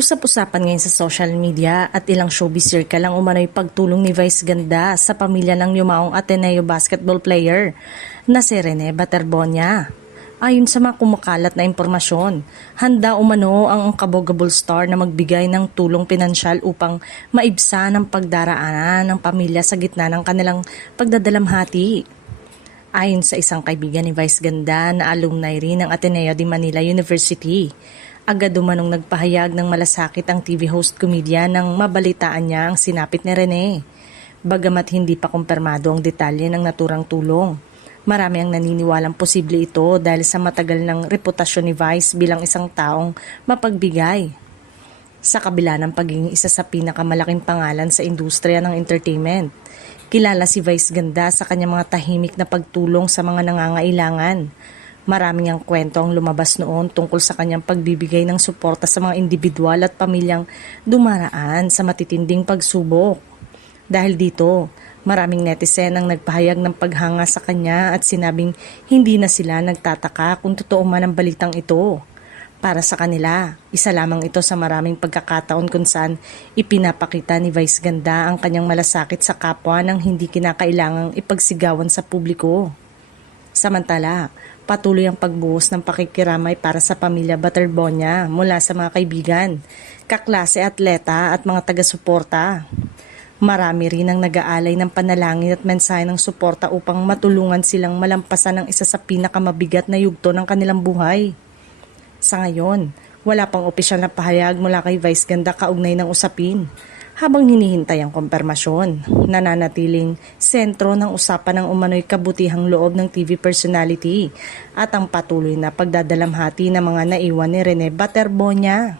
Usap-usapan ngayon sa social media at ilang showbiz circle ang umano'y pagtulong ni Vice Ganda sa pamilya ng yumaong Ateneo basketball player na si Rene Baterbonia. Ayon sa mga kumakalat na impormasyon, handa umano ang kabogable star na magbigay ng tulong pinansyal upang maibsa ng pagdaraanan ng pamilya sa gitna ng kanilang pagdadalamhati. Ayon sa isang kaibigan ni Vice Ganda na alumni rin ng Ateneo de Manila University, agad umanong nagpahayag ng malasakit ang TV host comedian nang mabalitaan niya ang sinapit ni Rene. Bagamat hindi pa kumpirmado ang detalye ng naturang tulong, marami ang naniniwalang posible ito dahil sa matagal ng reputasyon ni Vice bilang isang taong mapagbigay. Sa kabila ng pagiging isa sa pinakamalaking pangalan sa industriya ng entertainment, kilala si Vice Ganda sa kanyang mga tahimik na pagtulong sa mga nangangailangan. Maraming ang kwento ang lumabas noon tungkol sa kanyang pagbibigay ng suporta sa mga individual at pamilyang dumaraan sa matitinding pagsubok. Dahil dito, maraming netizen ang nagpahayag ng paghanga sa kanya at sinabing hindi na sila nagtataka kung totoo man ang balitang ito. Para sa kanila, isa lamang ito sa maraming pagkakataon kung saan ipinapakita ni Vice Ganda ang kanyang malasakit sa kapwa nang hindi kinakailangang ipagsigawan sa publiko. Samantala, patuloy ang pagbuhos ng pakikiramay para sa pamilya Baterbonia mula sa mga kaibigan, kaklase, atleta at mga taga-suporta. Marami rin ang nag-aalay ng panalangin at mensahe ng suporta upang matulungan silang malampasan ang isa sa pinakamabigat na yugto ng kanilang buhay. Sa ngayon, wala pang opisyal na pahayag mula kay Vice Ganda kaugnay ng usapin. Habang hinihintay ang kumpirmasyon, nananatiling sentro ng usapan ng umano'y kabutihang loob ng TV personality at ang patuloy na pagdadalamhati ng mga naiwan ni Rene Baterbonia.